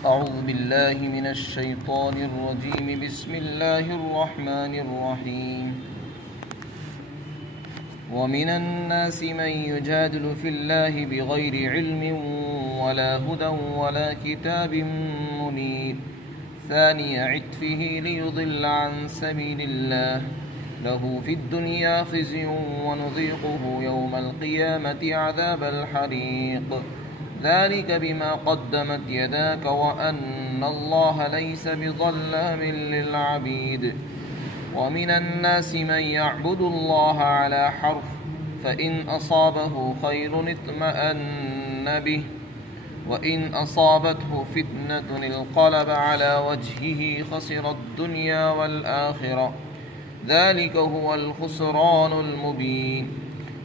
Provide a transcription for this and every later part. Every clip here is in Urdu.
أعوذ بالله من الشيطان الرجيم بسم الله الرحمن الرحيم ومن الناس من يجادل في الله بغير علم ولا هدى ولا كتاب منير ثاني عطفه ليضل عن سبيل الله له في الدنيا خزي ونذيقه يوم القيامة عذاب الحريق ذلك بما قدمت يداك وأن الله ليس بظلام للعبيد ومن الناس من يعبد الله على حرف فإن أصابه خير اطمأن به وإن أصابته فتنة انقلب على وجهه خسر الدنيا والآخرة ذلك هو الخسران المبين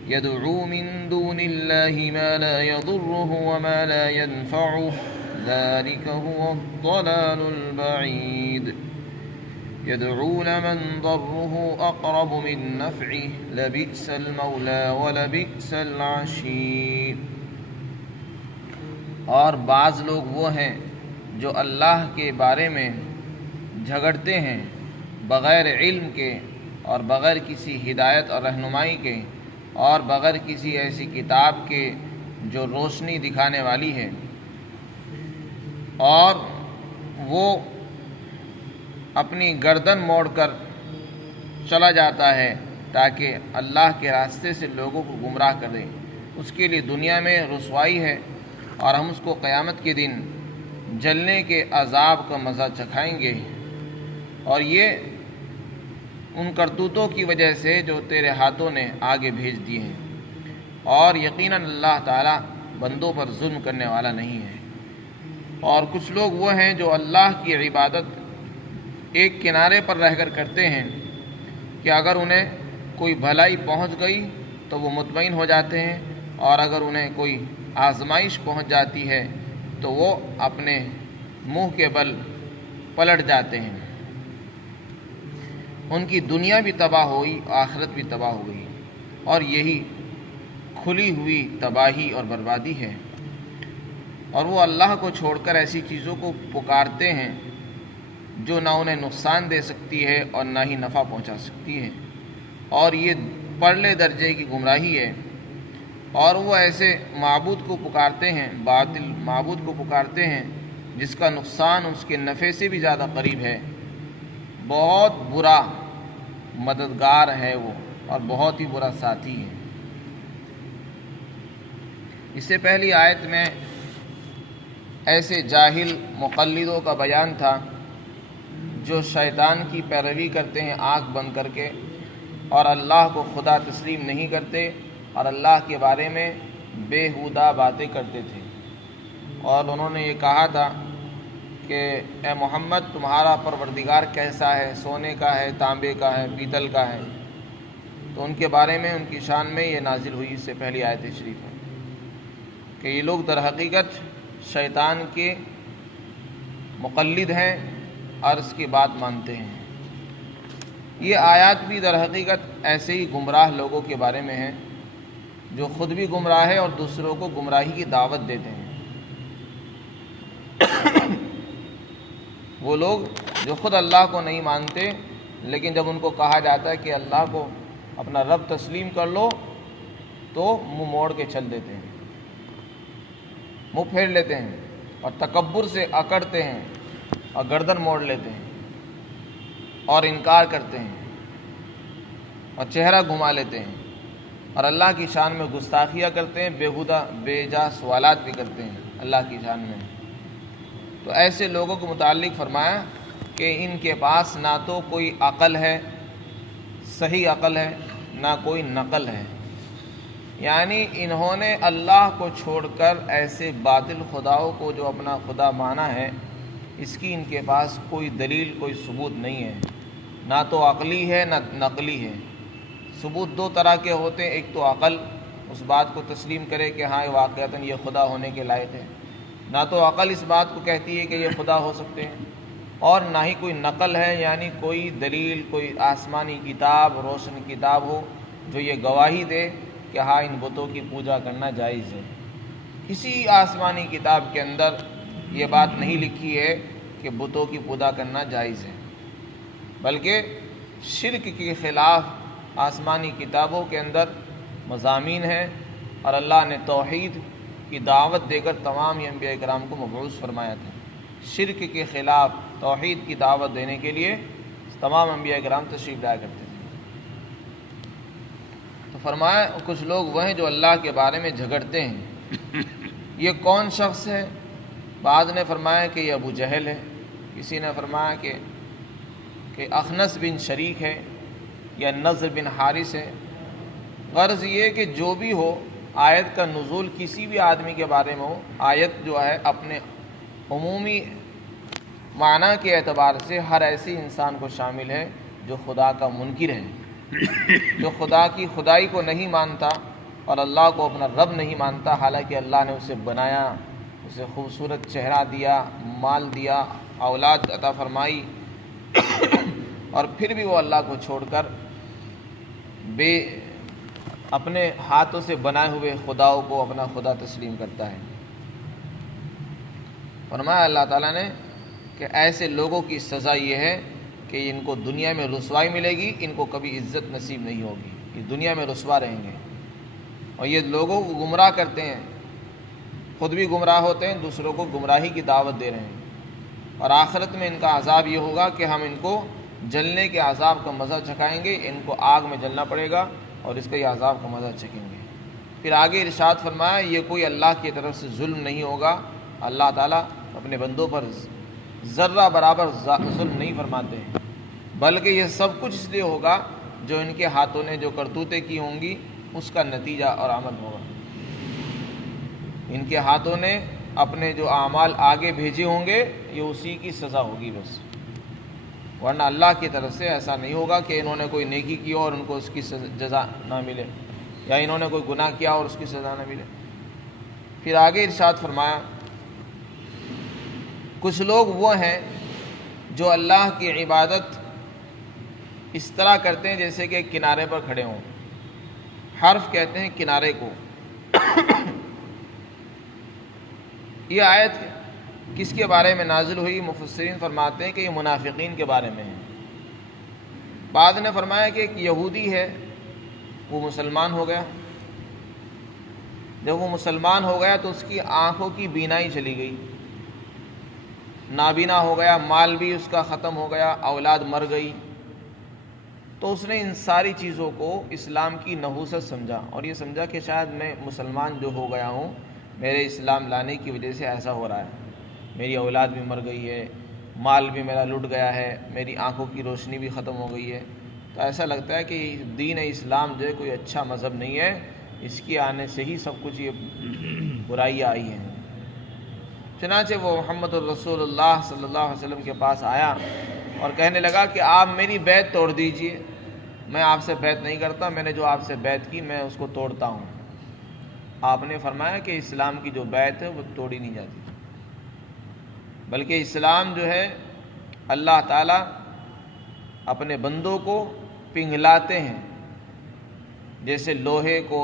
يدعو من دون الله ما لا يضره وما لا ينفعه ذلك هو الضلال البعيد يدعو لمن ضره أقرب من نفعه لبئس المولى ولبئس العشير۔ اور بعض لوگ وہ ہیں جو اللہ کے بارے میں جھگڑتے ہیں بغیر علم کے اور بغیر کسی ہدایت اور رہنمائی کے اور بغیر کسی ایسی کتاب کے جو روشنی دکھانے والی ہے، اور وہ اپنی گردن موڑ کر چلا جاتا ہے تاکہ اللہ کے راستے سے لوگوں کو گمراہ کر دے۔ اس کے لیے دنیا میں رسوائی ہے اور ہم اس کو قیامت کے دن جلنے کے عذاب کا مزہ چکھائیں گے، اور یہ ان کرتوتوں کی وجہ سے جو تیرے ہاتھوں نے آگے بھیج دیے ہیں، اور یقیناً اللہ تعالیٰ بندوں پر ظلم کرنے والا نہیں ہے۔ اور کچھ لوگ وہ ہیں جو اللہ کی عبادت ایک کنارے پر رہ کر کرتے ہیں کہ اگر انہیں کوئی بھلائی پہنچ گئی تو وہ مطمئن ہو جاتے ہیں، اور اگر انہیں کوئی آزمائش پہنچ جاتی ہے تو وہ اپنے منہ کے بل پلٹ جاتے ہیں۔ ان کی دنیا بھی تباہ ہوئی، آخرت بھی تباہ ہو گئی، اور یہی کھلی ہوئی تباہی اور بربادی ہے۔ اور وہ اللہ کو چھوڑ کر ایسی چیزوں کو پکارتے ہیں جو نہ انہیں نقصان دے سکتی ہے اور نہ ہی نفع پہنچا سکتی ہے، اور یہ پرلے درجے کی گمراہی ہے۔ اور وہ ایسے معبود کو پکارتے ہیں، باطل معبود کو پکارتے ہیں جس کا نقصان اس کے نفع سے بھی زیادہ قریب ہے۔ بہت برا مددگار ہے وہ، اور بہت ہی برا ساتھی ہے۔ اس سے پہلی آیت میں ایسے جاہل مقلدوں کا بیان تھا جو شیطان کی پیروی کرتے ہیں آنکھ بند کر کے، اور اللہ کو خدا تسلیم نہیں کرتے، اور اللہ کے بارے میں بیہودہ باتیں کرتے تھے۔ اور انہوں نے یہ کہا تھا کہ اے محمد تمہارا پروردگار کیسا ہے، سونے کا ہے، تانبے کا ہے، پیتل کا ہے۔ تو ان کے بارے میں، ان کی شان میں یہ نازل ہوئی اس سے پہلی آیت شریف ہے کہ یہ لوگ در حقیقت شیطان کے مقلد ہیں اور اس کی بات مانتے ہیں۔ یہ آیات بھی در حقیقت ایسے ہی گمراہ لوگوں کے بارے میں ہیں جو خود بھی گمراہ ہے اور دوسروں کو گمراہی کی دعوت دیتے ہیں۔ وہ لوگ جو خود اللہ کو نہیں مانتے، لیکن جب ان کو کہا جاتا ہے کہ اللہ کو اپنا رب تسلیم کر لو تو منہ موڑ کے چل دیتے ہیں، منہ پھیر لیتے ہیں، اور تکبر سے اکڑتے ہیں اور گردن موڑ لیتے ہیں اور انکار کرتے ہیں اور چہرہ گھما لیتے ہیں، اور اللہ کی شان میں گستاخیاں کرتے ہیں، بیہودہ بے جا سوالات بھی کرتے ہیں اللہ کی شان میں۔ تو ایسے لوگوں کے متعلق فرمایا کہ ان کے پاس نہ تو کوئی عقل ہے، صحیح عقل ہے، نہ کوئی نقل ہے، یعنی انہوں نے اللہ کو چھوڑ کر ایسے باطل خداؤں کو جو اپنا خدا مانا ہے، اس کی ان کے پاس کوئی دلیل، کوئی ثبوت نہیں ہے، نہ تو عقلی ہے نہ نقلی ہے۔ ثبوت دو طرح کے ہوتے ہیں، ایک تو عقل اس بات کو تسلیم کرے کہ ہاں واقعتاً یہ خدا ہونے کے لائق ہے، نہ تو عقل اس بات کو کہتی ہے کہ یہ خدا ہو سکتے ہیں، اور نہ ہی کوئی نقل ہے، یعنی کوئی دلیل، کوئی آسمانی کتاب، روشن کتاب ہو جو یہ گواہی دے کہ ہاں ان بتوں کی پوجا کرنا جائز ہے۔ کسی آسمانی کتاب کے اندر یہ بات نہیں لکھی ہے کہ بتوں کی پوجا کرنا جائز ہے، بلکہ شرک کے خلاف آسمانی کتابوں کے اندر مضامین ہیں، اور اللہ نے توحید کی دعوت دے کر تمام انبیاء کرام کو مبعوث فرمایا تھا۔ شرک کے خلاف توحید کی دعوت دینے کے لیے تمام انبیاء کرام تشریف لایا کرتے تھے۔ تو فرمایا کچھ لوگ وہ ہیں جو اللہ کے بارے میں جھگڑتے ہیں۔ یہ کون شخص ہے؟ بعض نے فرمایا کہ یہ ابو جہل ہے، کسی نے فرمایا کہ اخنس بن شریک ہے یا نضر بن حارث ہے۔ غرض یہ کہ جو بھی ہو، آیت کا نزول کسی بھی آدمی کے بارے میں ہو، آیت جو ہے اپنے عمومی معنی کے اعتبار سے ہر ایسے انسان کو شامل ہے جو خدا کا منکر ہے، جو خدا کی خدائی کو نہیں مانتا اور اللہ کو اپنا رب نہیں مانتا، حالانکہ اللہ نے اسے بنایا، اسے خوبصورت چہرہ دیا، مال دیا، اولاد عطا فرمائی، اور پھر بھی وہ اللہ کو چھوڑ کر اپنے ہاتھوں سے بنائے ہوئے خداؤں کو اپنا خدا تسلیم کرتا ہے۔ فرمایا اللہ تعالیٰ نے کہ ایسے لوگوں کی سزا یہ ہے کہ ان کو دنیا میں رسوائی ملے گی، ان کو کبھی عزت نصیب نہیں ہوگی، یہ دنیا میں رسوا رہیں گے، اور یہ لوگوں کو گمراہ کرتے ہیں، خود بھی گمراہ ہوتے ہیں، دوسروں کو گمراہی کی دعوت دے رہے ہیں، اور آخرت میں ان کا عذاب یہ ہوگا کہ ہم ان کو جلنے کے عذاب کا مزہ چکھائیں گے، ان کو آگ میں جلنا پڑے گا اور اس کا یہ عذاب کا مزہ چکھیں گے۔ پھر آگے ارشاد فرمایا یہ کوئی اللہ کی طرف سے ظلم نہیں ہوگا، اللہ تعالیٰ اپنے بندوں پر ذرہ برابر ظلم نہیں فرماتے ہیں، بلکہ یہ سب کچھ اس لیے ہوگا جو ان کے ہاتھوں نے جو کرتوتیں کی ہوں گی اس کا نتیجہ اور عمل ہوگا۔ ان کے ہاتھوں نے اپنے جو اعمال آگے بھیجے ہوں گے یہ اسی کی سزا ہوگی بس، ورنہ اللہ کی طرف سے ایسا نہیں ہوگا کہ انہوں نے کوئی نیکی کی اور ان کو اس کی جزا نہ ملے، یا انہوں نے کوئی گناہ کیا اور اس کی سزا نہ ملے۔ پھر آگے ارشاد فرمایا کچھ لوگ وہ ہیں جو اللہ کی عبادت اس طرح کرتے ہیں جیسے کہ کنارے پر کھڑے ہوں، حرف کہتے ہیں کنارے کو۔ یہ آیت کس کے بارے میں نازل ہوئی؟ مفسرین فرماتے ہیں کہ یہ منافقین کے بارے میں ہے۔ بعض نے فرمایا کہ ایک یہودی ہے، وہ مسلمان ہو گیا، جب وہ مسلمان ہو گیا تو اس کی آنکھوں کی بینائی چلی گئی، نابینا ہو گیا، مال بھی اس کا ختم ہو گیا، اولاد مر گئی، تو اس نے ان ساری چیزوں کو اسلام کی نحوست سمجھا، اور یہ سمجھا کہ شاید میں مسلمان جو ہو گیا ہوں میرے اسلام لانے کی وجہ سے ایسا ہو رہا ہے، میری اولاد بھی مر گئی ہے، مال بھی میرا لٹ گیا ہے، میری آنکھوں کی روشنی بھی ختم ہو گئی ہے، تو ایسا لگتا ہے کہ دین اسلام جو ہے کوئی اچھا مذہب نہیں ہے، اس کے آنے سے ہی سب کچھ یہ برائیاں آئی ہیں۔ چنانچہ وہ محمد الرسول اللہ صلی اللہ علیہ وسلم کے پاس آیا اور کہنے لگا کہ آپ میری بیعت توڑ دیجئے، میں آپ سے بیعت نہیں کرتا، میں نے جو آپ سے بیعت کی میں اس کو توڑتا ہوں۔ آپ نے فرمایا کہ اسلام کی جو بیعت ہے وہ توڑی نہیں جاتی، بلکہ اسلام جو ہے اللہ تعالیٰ اپنے بندوں کو پنگھلاتے ہیں، جیسے لوہے کو،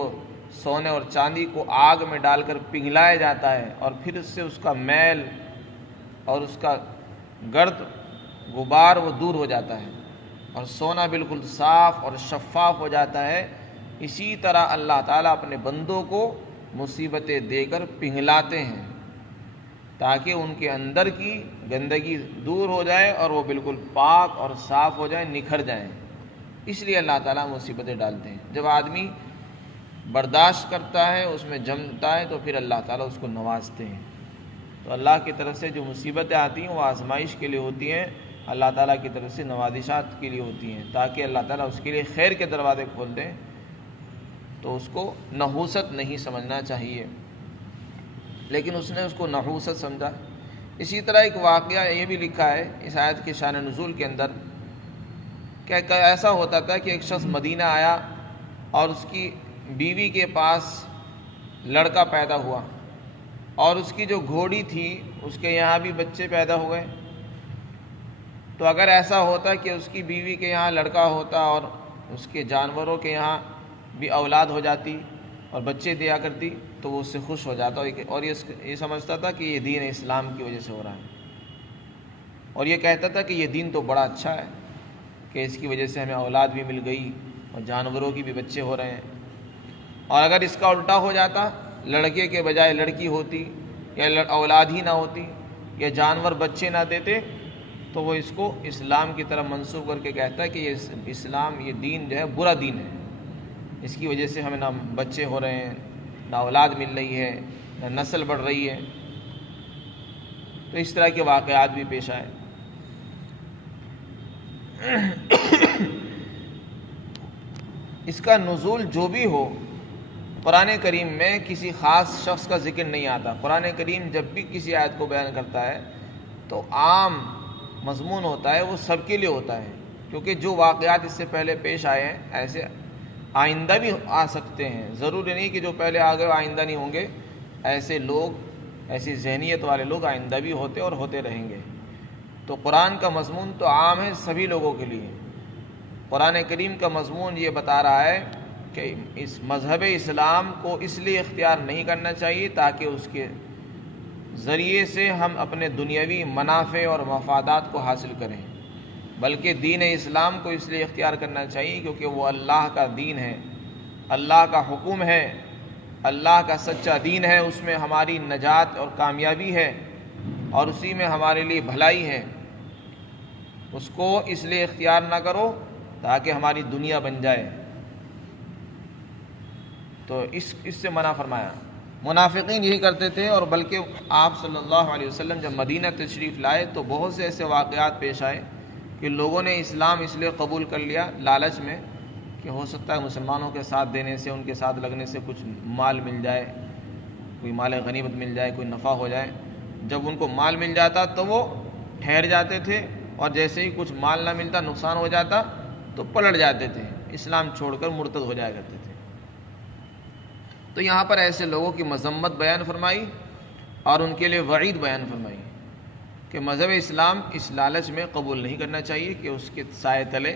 سونے اور چاندی کو آگ میں ڈال کر پنگھلایا جاتا ہے اور پھر اس سے اس کا میل اور اس کا گرد غبار وہ دور ہو جاتا ہے اور سونا بالکل صاف اور شفاف ہو جاتا ہے، اسی طرح اللہ تعالیٰ اپنے بندوں کو مصیبتیں دے کر پنگھلاتے ہیں تاکہ ان کے اندر کی گندگی دور ہو جائے اور وہ بالکل پاک اور صاف ہو جائیں، نکھر جائیں، اس لیے اللہ تعالیٰ مصیبتیں ڈالتے ہیں۔ جب آدمی برداشت کرتا ہے، اس میں جمتا ہے، تو پھر اللہ تعالیٰ اس کو نوازتے ہیں۔ تو اللہ کی طرف سے جو مصیبتیں آتی ہیں وہ آزمائش کے لیے ہوتی ہیں، اللہ تعالیٰ کی طرف سے نوازشات کے لیے ہوتی ہیں، تاکہ اللہ تعالیٰ اس کے لیے خیر کے دروازے کھول دیں، تو اس کو نحوست نہیں سمجھنا چاہیے، لیکن اس نے اس کو نحوست سمجھا۔ اسی طرح ایک واقعہ یہ بھی لکھا ہے اس آیت کے شان نزول کے اندر کہ ایسا ہوتا تھا کہ ایک شخص مدینہ آیا اور اس کی بیوی کے پاس لڑکا پیدا ہوا، اور اس کی جو گھوڑی تھی اس کے یہاں بھی بچے پیدا ہوئے۔ تو اگر ایسا ہوتا کہ اس کی بیوی کے یہاں لڑکا ہوتا اور اس کے جانوروں کے یہاں بھی اولاد ہو جاتی، اور بچے دیا کرتی تو وہ اس سے خوش ہو جاتا اور یہ سمجھتا تھا کہ یہ دین اسلام کی وجہ سے ہو رہا ہے، اور یہ کہتا تھا کہ یہ دین تو بڑا اچھا ہے کہ اس کی وجہ سے ہمیں اولاد بھی مل گئی اور جانوروں کی بھی بچے ہو رہے ہیں۔ اور اگر اس کا الٹا ہو جاتا، لڑکے کے بجائے لڑکی ہوتی، یا اولاد ہی نہ ہوتی، یا جانور بچے نہ دیتے، تو وہ اس کو اسلام کی طرف منسوب کر کے کہتا ہے کہ یہ اسلام، یہ دین جو ہے برا دین ہے، اس کی وجہ سے ہمیں نہ بچے ہو رہے ہیں، نہ اولاد مل رہی ہے، نہ نسل بڑھ رہی ہے۔ تو اس طرح کے واقعات بھی پیش آئے۔ اس کا نزول جو بھی ہو، قرآن کریم میں کسی خاص شخص کا ذکر نہیں آتا۔ قرآن کریم جب بھی کسی آیت کو بیان کرتا ہے تو عام مضمون ہوتا ہے، وہ سب کے لیے ہوتا ہے، کیونکہ جو واقعات اس سے پہلے پیش آئے ہیں ایسے آئندہ بھی آ سکتے ہیں، ضروری نہیں کہ جو پہلے آ گئے آئندہ نہیں ہوں گے۔ ایسے لوگ، ایسی ذہنیت والے لوگ آئندہ بھی ہوتے اور ہوتے رہیں گے۔ تو قرآن کا مضمون تو عام ہے سبھی لوگوں کے لیے۔ قرآن کریم کا مضمون یہ بتا رہا ہے کہ اس مذہب اسلام کو اس لیے اختیار نہیں کرنا چاہیے تاکہ اس کے ذریعے سے ہم اپنے دنیاوی منافع اور مفادات کو حاصل کریں، بلکہ دین اسلام کو اس لیے اختیار کرنا چاہیے کیونکہ وہ اللہ کا دین ہے، اللہ کا حکم ہے، اللہ کا سچا دین ہے، اس میں ہماری نجات اور کامیابی ہے اور اسی میں ہمارے لیے بھلائی ہے۔ اس کو اس لیے اختیار نہ کرو تاکہ ہماری دنیا بن جائے۔ تو اس سے منع فرمایا۔ منافقین یہی کرتے تھے، اور بلکہ آپ صلی اللہ علیہ وسلم جب مدینہ تشریف لائے تو بہت سے ایسے واقعات پیش آئے کہ لوگوں نے اسلام اس لیے قبول کر لیا لالچ میں کہ ہو سکتا ہے مسلمانوں کے ساتھ دینے سے، ان کے ساتھ لگنے سے کچھ مال مل جائے، کوئی مال غنیمت مل جائے، کوئی نفع ہو جائے۔ جب ان کو مال مل جاتا تو وہ ٹھہر جاتے تھے، اور جیسے ہی کچھ مال نہ ملتا، نقصان ہو جاتا تو پلٹ جاتے تھے، اسلام چھوڑ کر مرتد ہو جایا کرتے تھے۔ تو یہاں پر ایسے لوگوں کی مذمت بیان فرمائی اور ان کے لیے وعید بیان فرمائی کہ مذہب اسلام اس لالچ میں قبول نہیں کرنا چاہیے کہ اس کے سائے تلے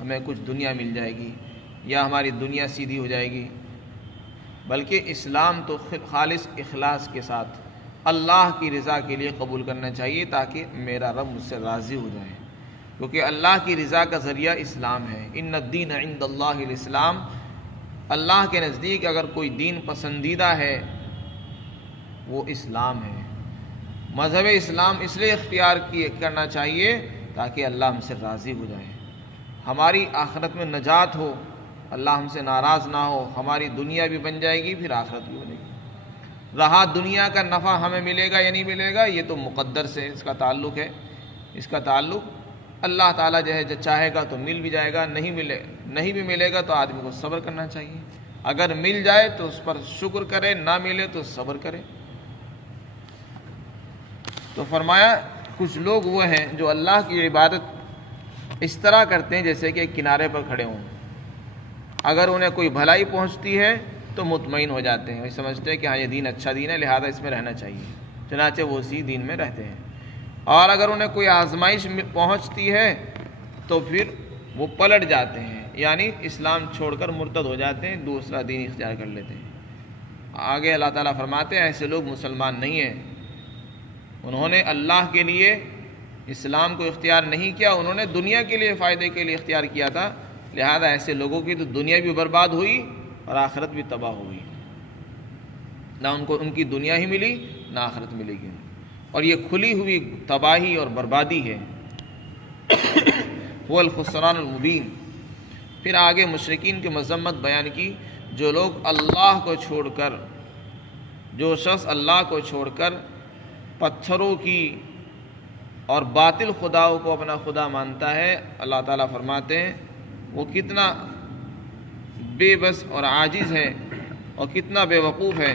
ہمیں کچھ دنیا مل جائے گی یا ہماری دنیا سیدھی ہو جائے گی، بلکہ اسلام تو خالص اخلاص کے ساتھ اللہ کی رضا کے لیے قبول کرنا چاہیے تاکہ میرا رب مجھ سے راضی ہو جائے، کیونکہ اللہ کی رضا کا ذریعہ اسلام ہے۔ ان الدین عند اللہ الاسلام، اللہ کے نزدیک اگر کوئی دین پسندیدہ ہے وہ اسلام ہے۔ مذہب اسلام اس لیے اختیار کرنا چاہیے تاکہ اللہ ہم سے راضی ہو جائے، ہماری آخرت میں نجات ہو، اللہ ہم سے ناراض نہ ہو، ہماری دنیا بھی بن جائے گی، پھر آخرت بھی بنے گی۔ رہا دنیا کا نفع ہمیں ملے گا یا نہیں ملے گا، یہ تو مقدر سے اس کا تعلق ہے، اس کا تعلق اللہ تعالیٰ جو ہے جو چاہے گا تو مل بھی جائے گا، نہیں بھی ملے گا تو آدمی کو صبر کرنا چاہیے، اگر مل جائے تو اس پر شکر کرے، نہ ملے تو صبر کرے۔ تو فرمایا کچھ لوگ وہ ہیں جو اللہ کی عبادت اس طرح کرتے ہیں جیسے کہ ایک کنارے پر کھڑے ہوں، اگر انہیں کوئی بھلائی پہنچتی ہے تو مطمئن ہو جاتے ہیں، وہ سمجھتے ہیں کہ ہاں یہ دین اچھا دین ہے لہذا اس میں رہنا چاہیے، چنانچہ وہ اسی دین میں رہتے ہیں، اور اگر انہیں کوئی آزمائش پہنچتی ہے تو پھر وہ پلٹ جاتے ہیں، یعنی اسلام چھوڑ کر مرتد ہو جاتے ہیں، دوسرا دین اختیار کر لیتے ہیں۔ آگے اللہ تعالیٰ فرماتے ہیں ایسے لوگ مسلمان نہیں ہیں، انہوں نے اللہ کے لیے اسلام کو اختیار نہیں کیا، انہوں نے دنیا کے لیے فائدے کے لیے اختیار کیا تھا، لہذا ایسے لوگوں کی تو دنیا بھی برباد ہوئی اور آخرت بھی تباہ ہوئی، نہ ان کو ان کی دنیا ہی ملی نہ آخرت ملے گی، اور یہ کھلی ہوئی تباہی اور بربادی ہے۔ وہ الخسران المبین۔ پھر آگے مشرکین کی مذمت بیان کی، جو لوگ اللہ کو چھوڑ کر، جو شخص اللہ کو چھوڑ کر پتھروں کی اور باطل خداؤں کو اپنا خدا مانتا ہے، اللہ تعالیٰ فرماتے ہیں وہ کتنا بے بس اور عاجز ہے اور کتنا بے وقوف ہے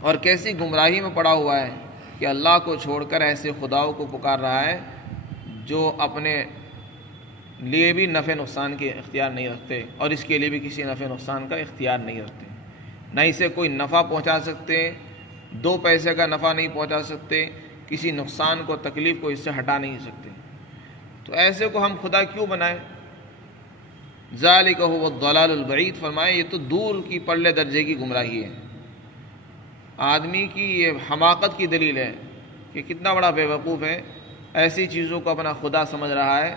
اور کیسی گمراہی میں پڑا ہوا ہے کہ اللہ کو چھوڑ کر ایسے خداؤں کو پکار رہا ہے جو اپنے لیے بھی نفع نقصان کے اختیار نہیں رکھتے اور اس کے لیے بھی کسی نفع نقصان کا اختیار نہیں رکھتے، نہ اسے کوئی نفع پہنچا سکتے، 2 پیسے کا نفع نہیں پہنچا سکتے، کسی نقصان کو تکلیف کو اس سے ہٹا نہیں سکتے، تو ایسے کو ہم خدا کیوں بنائیں؟ ذالک هو الضلال البعید، فرمائے یہ تو دور کی پرلے درجے کی گمراہی ہے۔ آدمی کی یہ حماقت کی دلیل ہے کہ کتنا بڑا بے وقوف ہے، ایسی چیزوں کو اپنا خدا سمجھ رہا ہے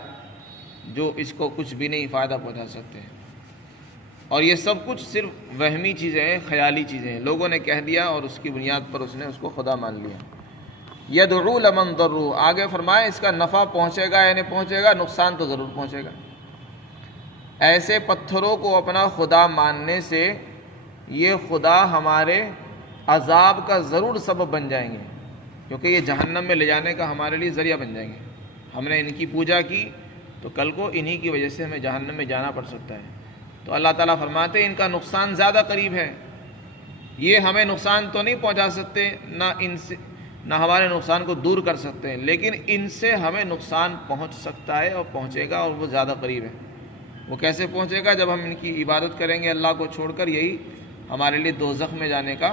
جو اس کو کچھ بھی نہیں فائدہ پہنچا سکتے، اور یہ سب کچھ صرف وہمی چیزیں ہیں، خیالی چیزیں ہیں، لوگوں نے کہہ دیا اور اس کی بنیاد پر اس نے اس کو خدا مان لیا۔ یدعو لمن ضرہ، آگے فرمائے اس کا نفع پہنچے گا یا نہیں پہنچے گا، نقصان تو ضرور پہنچے گا۔ ایسے پتھروں کو اپنا خدا ماننے سے یہ خدا ہمارے عذاب کا ضرور سبب بن جائیں گے، کیونکہ یہ جہنم میں لے جانے کا ہمارے لیے ذریعہ بن جائیں گے۔ ہم نے ان کی پوجا کی تو کل کو انہی کی وجہ سے ہمیں جہنم میں جانا پڑ سکتا ہے۔ تو اللہ تعالیٰ فرماتے ہیں ان کا نقصان زیادہ قریب ہے، یہ ہمیں نقصان تو نہیں پہنچا سکتے، نہ ہمارے نقصان کو دور کر سکتے ہیں، لیکن ان سے ہمیں نقصان پہنچ سکتا ہے اور پہنچے گا، اور وہ زیادہ قریب ہے۔ وہ کیسے پہنچے گا؟ جب ہم ان کی عبادت کریں گے اللہ کو چھوڑ کر، یہی ہمارے لیے دوزخ میں جانے کا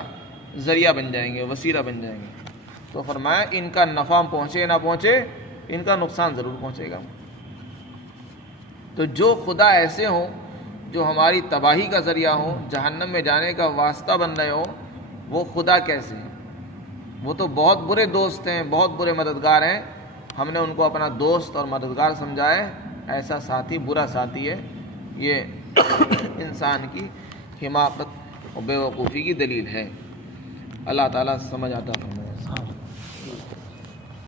ذریعہ بن جائیں گے، وسیلہ بن جائیں گے۔ تو فرمایا ان کا نفع پہنچے نہ پہنچے، ان کا نقصان ضرور پہنچے گا۔ تو جو خدا ایسے ہوں جو ہماری تباہی کا ذریعہ ہوں، جہنم میں جانے کا واسطہ بن رہے ہوں، وہ خدا کیسے ہیں؟ وہ تو بہت برے دوست ہیں، بہت برے مددگار ہیں۔ ہم نے ان کو اپنا دوست اور مددگار سمجھا ہے، ایسا ساتھی برا ساتھی ہے۔ یہ انسان کی حماقت اور بے وقوفی کی دلیل ہے۔ اللہ تعالیٰ سمجھ آتا فرمائے۔